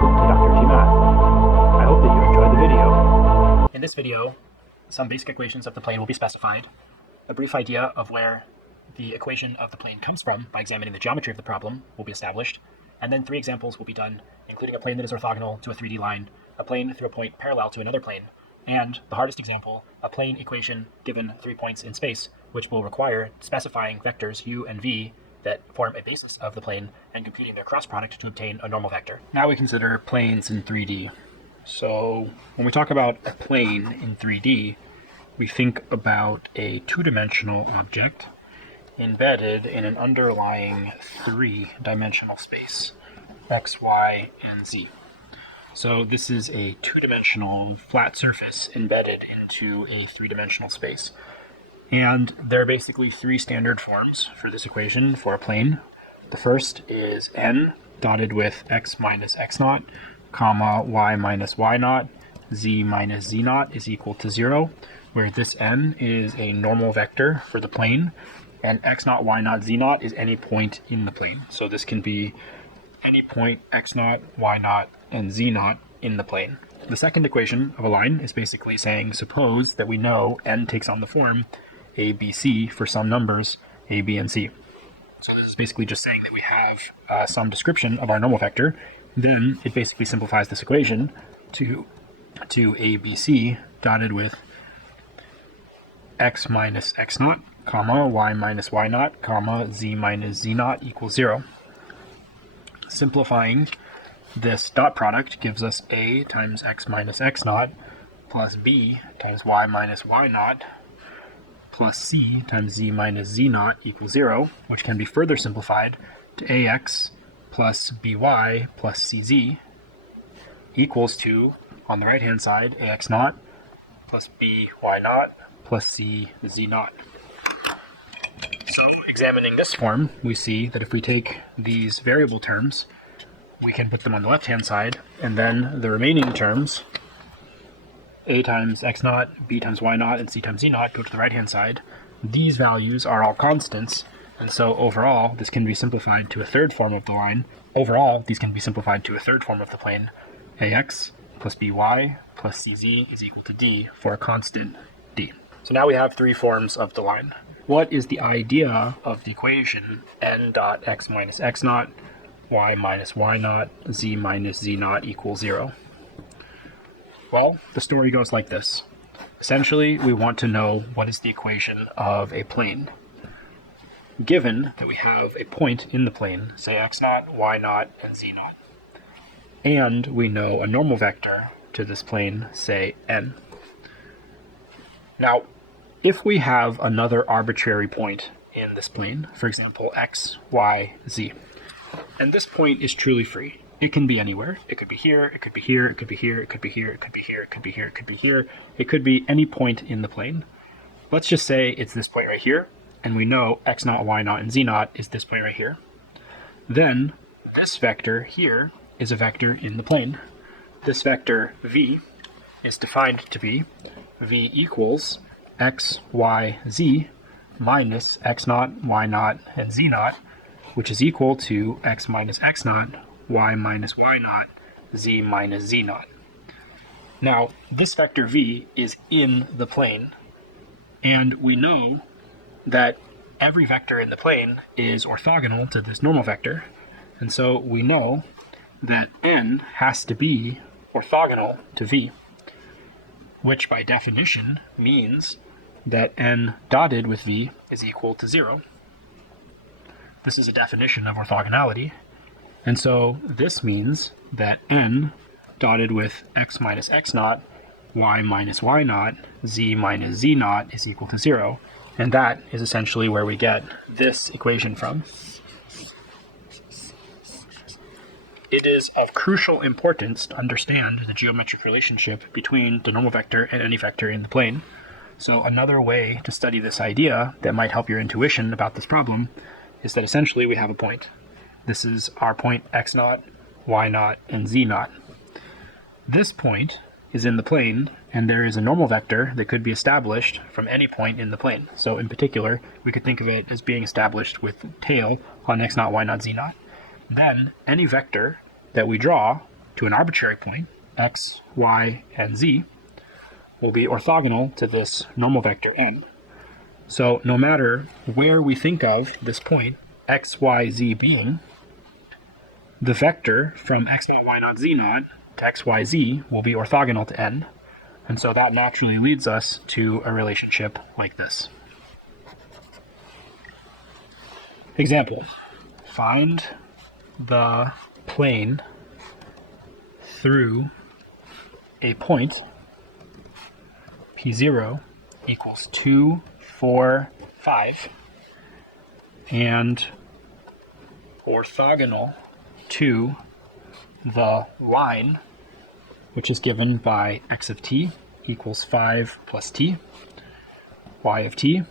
welcome to Dr. T Math. I hope that you enjoyed the video. In this video, some basic equations of the plane will be specified, a brief idea of where the equation of the plane comes from by examining the geometry of the problem will be established, and then 3 examples will be done, including a plane that is orthogonal to a 3D line, a plane through a point parallel to another plane, and the hardest example, a plane equation given 3 points in space, which will require specifying vectors u and v that form a basis of the plane and computing their cross product to obtain a normal vector. Now we consider planes in 3D. So when we talk about a plane in 3D, we think about a 2-dimensional object embedded in an underlying 3-dimensional space, x, y, and z. So this is a 2-dimensional flat surface embedded into a 3-dimensional space. And there are basically 3 standard forms for this equation for a plane. The first is n dotted with x minus x naught, comma y minus y naught, z minus z naught is equal to 0, where this n is a normal vector for the plane, and x naught, y naught, z naught is any point in the plane. So this can be any point x naught, y naught, and z naught in the plane. The second equation of a line is basically saying, suppose that we know n takes on the form a, b, c for some numbers a, b, and c. So this is basically just saying that we have some description of our normal vector. Then it basically simplifies this equation to a, b, c dotted with x minus x naught, comma, y minus y naught, comma, z minus z naught equals 0. Simplifying this dot product gives us a times x minus x naught plus b times y minus y naught plus c times z minus z naught equals 0, which can be further simplified to ax plus by plus cz equals to, on the right-hand side, ax naught plus by naught plus c z naught. So, examining this form, we see that if we take these variable terms, we can put them on the left-hand side, and then the remaining terms, a times x naught, b times y naught, and c times z naught, go to the right-hand side. These values are all constants, and so overall, this can be simplified to a third form of the line. Overall, these can be simplified to a third form of the plane. Ax plus by plus cz is equal to d for a constant d. So now we have 3 forms of the line. What is the idea of the equation n dot x minus x naught, y minus y naught, z minus z naught equals 0? Well, the story goes like this. Essentially, we want to know what is the equation of a plane. Given that we have a point in the plane, say x naught, y naught, and z naught, and we know a normal vector to this plane, say n. Now, if we have another arbitrary point in this plane, for example, x, y, z, and this point is truly free. It can be anywhere. It could be here, it could be here, it could be here, it could be here, it could be here, it could be here, it could be here. It could be any point in the plane. Let's just say it's this point right here, and we know x naught, y naught, and z naught is this point right here. Then this vector here is a vector in the plane. This vector v is defined to be v equals x, y, z minus x naught, y naught, and z naught, which is equal to x minus x naught, y minus y naught, z minus z naught. Now, this vector v is in the plane, and we know that every vector in the plane is orthogonal to this normal vector, and so we know that n has to be orthogonal to v, which by definition means that n dotted with v is equal to 0. This is a definition of orthogonality, and so this means that n dotted with x minus x naught, y minus y naught, z minus z naught is equal to 0, and that is essentially where we get this equation from. It is of crucial importance to understand the geometric relationship between the normal vector and any vector in the plane. So another way to study this idea that might help your intuition about this problem is that essentially we have a point. This is our point x naught, y naught, and z naught. This point is in the plane, and there is a normal vector that could be established from any point in the plane. So in particular, we could think of it as being established with tail on x naught, y naught, z naught. Then any vector that we draw to an arbitrary point, x, y, and z, will be orthogonal to this normal vector n. So no matter where we think of this point, x, y, z being, the vector from x naught, y naught, z naught to x, y, z will be orthogonal to n. And so that naturally leads us to a relationship like this. Example, find the plane through a point P0 equals 2, 4, 5, and orthogonal to the line, which is given by x of t equals 5 plus t, y of t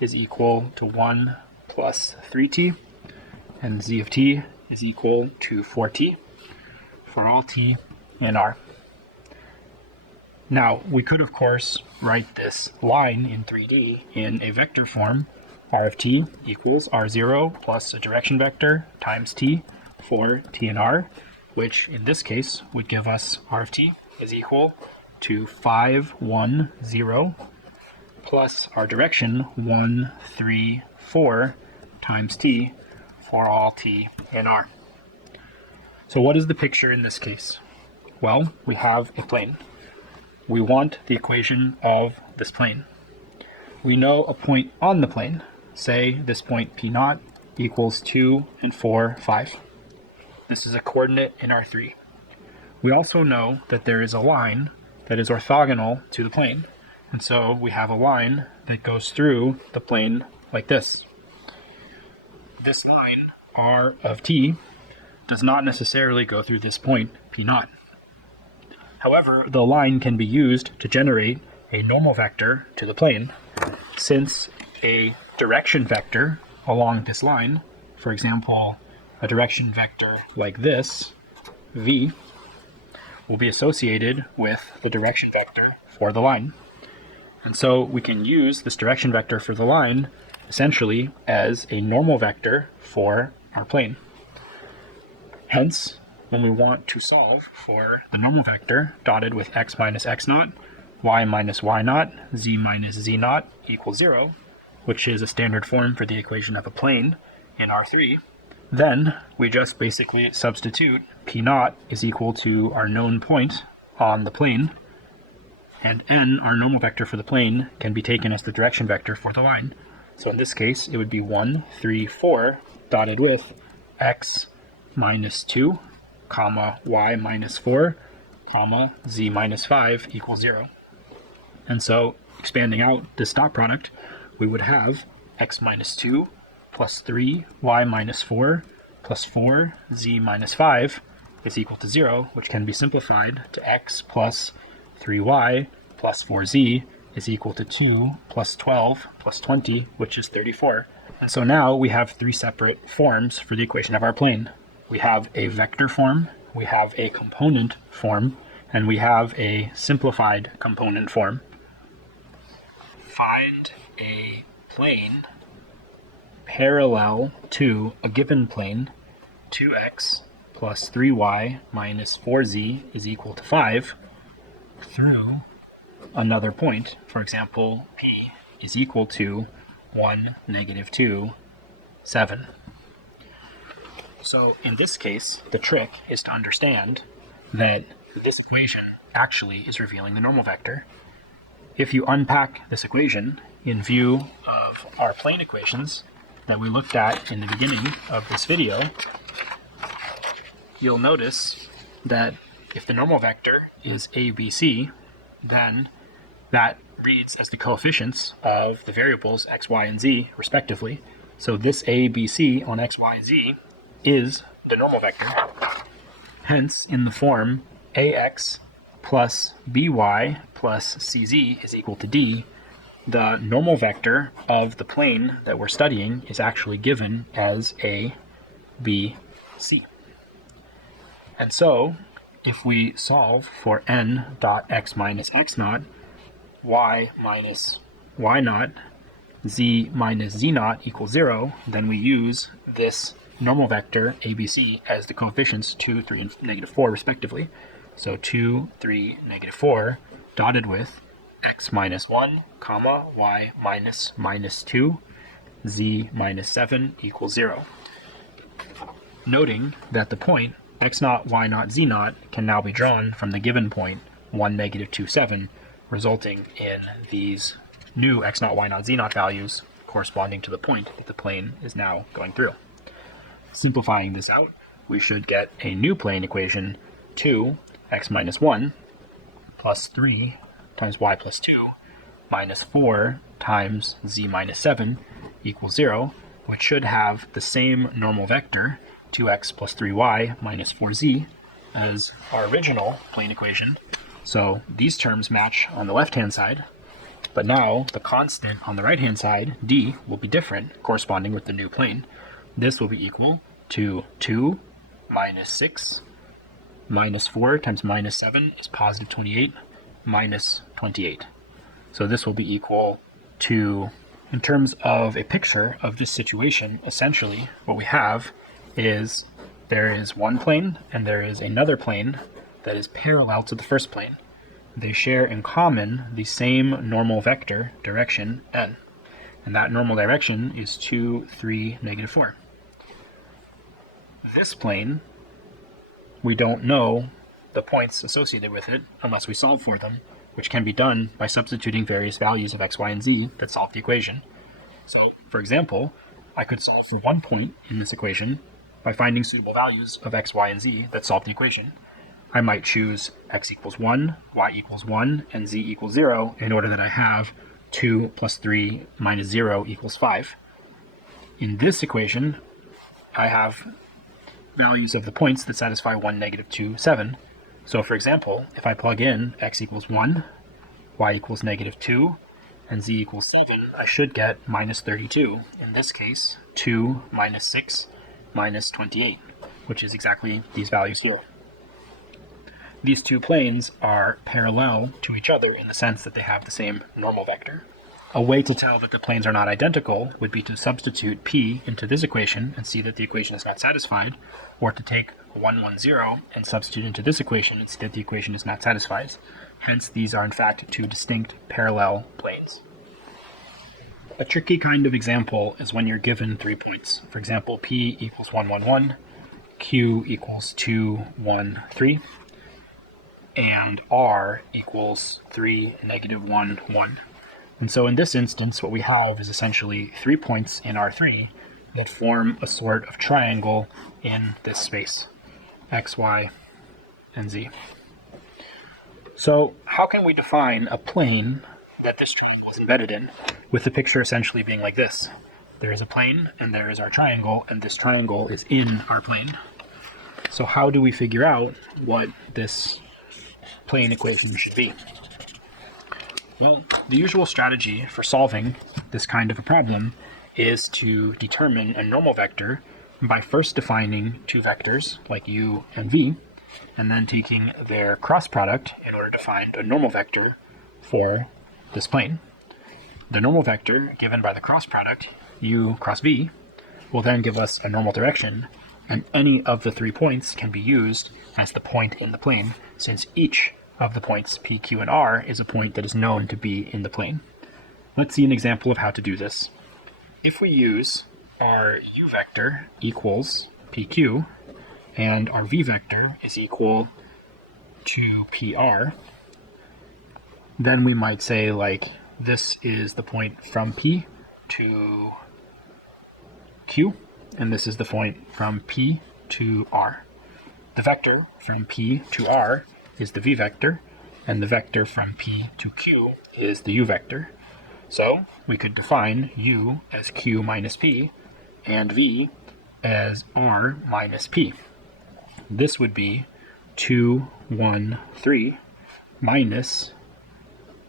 is equal to 1 plus 3t, and z of t is equal to 4t for all t and r. Now, we could, of course, write this line in 3D in a vector form. R of t equals r0 plus a direction vector times t for t and r, which in this case would give us r of t is equal to 5, 1, 0 plus our direction 1, 3, 4 times t for all t and r. So what is the picture in this case? Well, we have a plane. We want the equation of this plane. We know a point on the plane. Say this point P0 equals 2 and 4, 5. This is a coordinate in R3. We also know that there is a line that is orthogonal to the plane. And so we have a line that goes through the plane like this. This line, R of t, does not necessarily go through this point P0. However, the line can be used to generate a normal vector to the plane, since a direction vector along this line, for example, a direction vector like this, v, will be associated with the direction vector for the line. And so we can use this direction vector for the line essentially as a normal vector for our plane. Hence, when we want to solve for the normal vector dotted with x minus x naught, y minus y naught, z minus z naught equals 0, which is a standard form for the equation of a plane in R3, then we just basically substitute P0 is equal to our known point on the plane, and n, our normal vector for the plane, can be taken as the direction vector for the line. So in this case, it would be 1, 3, 4 dotted with x minus 2, comma, y minus 4, comma, z minus 5 equals 0. And so, expanding out this dot product, we would have x minus 2 plus 3, y minus 4 plus 4, z minus 5 is equal to 0, which can be simplified to x plus 3y plus 4z is equal to 2 plus 12 plus 20, which is 34. And so now we have three separate forms for the equation of our plane. We have a vector form, we have a component form, and we have a simplified component form. Find a plane parallel to a given plane, 2x plus 3y minus 4z is equal to 5, through another point. For example, p is equal to 1, negative 2, 7. So in this case, the trick is to understand that this equation actually is revealing the normal vector. If you unpack this equation in view of our plane equations that we looked at in the beginning of this video, you'll notice that if the normal vector is ABC, then that reads as the coefficients of the variables x, y, and z, respectively. So this ABC on x, y, and z is the normal vector. Hence, in the form ax plus by plus cz is equal to d, the normal vector of the plane that we're studying is actually given as a, b, c. And so, if we solve for n dot x minus x naught, y minus y naught, z minus z naught equals 0, then we use this normal vector ABC as the coefficients 2, 3, and -4 respectively. So 2, 3, -4 dotted with x minus 1, comma, y minus -2, z minus 7 equals 0. Noting that the point x naught, y naught, z naught can now be drawn from the given point 1, -2, 7, resulting in these new x naught, y naught, z naught values corresponding to the point that the plane is now going through. Simplifying this out, we should get a new plane equation 2x minus 1 plus 3 times y plus 2 minus 4 times z minus 7 equals 0, which should have the same normal vector 2x plus 3y minus 4z as our original plane equation. So these terms match on the left-hand side, but now the constant on the right-hand side, d, will be different, corresponding with the new plane. This will be equal to 2 minus 6 minus 4 times minus 7 is positive 28 minus 28. So this will be equal to, in terms of a picture of this situation, essentially what we have is there is one plane and there is another plane that is parallel to the first plane. They share in common the same normal vector direction n, and that normal direction is 2, 3, -4. This plane, we don't know the points associated with it unless we solve for them, which can be done by substituting various values of x, y, and z that solve the equation. So, for example, I could solve for one point in this equation by finding suitable values of x, y, and z that solve the equation. I might choose x equals 1, y equals 1, and z equals 0 in order that I have 2 plus 3 minus 0 equals 5. In this equation, I have values of the points that satisfy 1, -2, 7. So for example, if I plug in x equals 1, y equals -2, and z equals 7, I should get minus 32. In this case, 2 minus 6 minus 28, which is exactly these values here. These two planes are parallel to each other in the sense that they have the same normal vector. A way to tell that the planes are not identical would be to substitute p into this equation and see that the equation is not satisfied, or to take 1, 1, 0 and substitute into this equation and see that the equation is not satisfied. Hence, these are in fact two distinct parallel planes. A tricky kind of example is when you're given 3 points. For example, p equals 1, 1, 1, q equals 2, 1, 3, and r equals 3, -1, 1. And so in this instance, what we have is essentially 3 points in R3 that form a sort of triangle in this space, x, y, and z. So how can we define a plane that this triangle is embedded in, with the picture essentially being like this? There is a plane, and there is our triangle, and this triangle is in our plane. So how do we figure out what this plane equation should be? Well, the usual strategy for solving this kind of a problem is to determine a normal vector by first defining two vectors, like u and v, and then taking their cross product in order to find a normal vector for this plane. The normal vector given by the cross product, u cross v, will then give us a normal direction, and any of the 3 points can be used as the point in the plane, since each of the points p, q, and r is a point that is known to be in the plane. Let's see an example of how to do this. If we use our u vector equals pq, and our v vector is equal to pr, then we might say, like, this is the point from p to q, and this is the point from p to r. The vector from p to r is the v vector, and the vector from p to q is the u vector. So we could define u as q minus p and v as r minus p. This would be 2, 1, 3 minus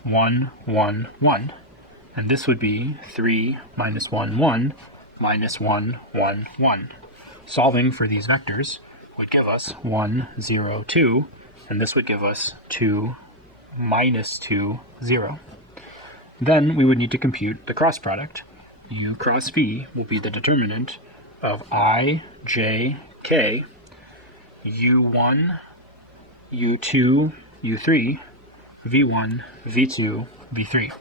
1, 1, 1. And this would be 3 minus 1, 1 minus 1, 1, 1. Solving for these vectors would give us 1, 0, 2, and this would give us 2, minus 2, 0. Then we would need to compute the cross product. U cross v will be the determinant of I, j, k, u1, u2, u3, v1, v2, v3.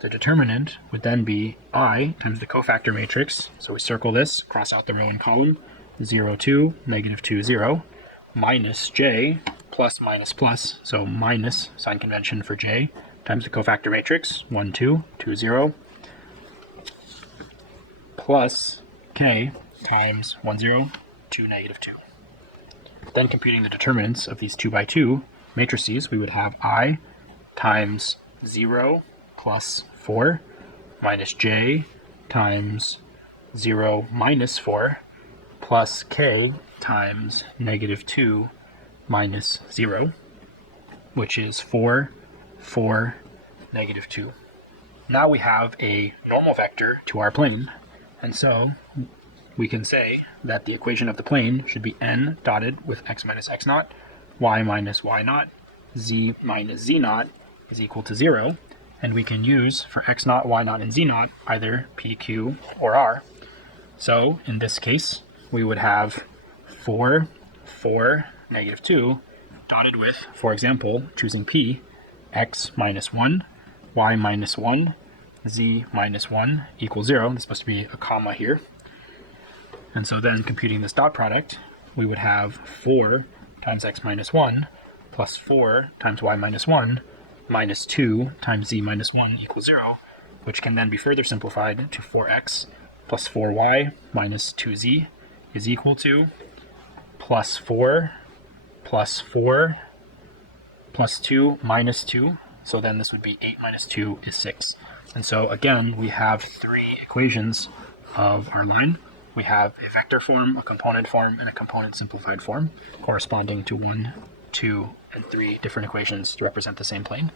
The determinant would then be I times the cofactor matrix. So we circle this, cross out the row and column, 0, 2, negative 2, 0, minus j, plus minus plus, so minus sign convention for j, times the cofactor matrix, 1, 2, 2, 0, plus k times 1, 0, 2, negative 2. Then computing the determinants of these 2 by 2 matrices, we would have I times 0 plus 4 minus j times 0 minus 4 plus k times negative 2 minus 0, which is 4, 4, negative 2. Now we have a normal vector to our plane, and so we can say that the equation of the plane should be n dotted with x minus x naught, y minus y naught, z minus z naught is equal to 0, and we can use for x naught, y naught, and z naught either p, q, or r. So in this case, we would have 4, 4, negative 2, dotted with, for example, choosing p, x minus 1, y minus 1, z minus 1 equals 0. There's supposed to be a comma here. And so then computing this dot product, we would have 4 times x minus 1 plus 4 times y minus 1 minus 2 times z minus 1 equals 0, which can then be further simplified to 4x plus 4y minus 2z is equal to plus 4 plus 4 plus 2 minus 2. So then this would be 8 minus 2 is 6. And so again, we have 3 equations of our line. We have a vector form, a component form, and a component simplified form, corresponding to 1, 2, and 3 different equations to represent the same plane.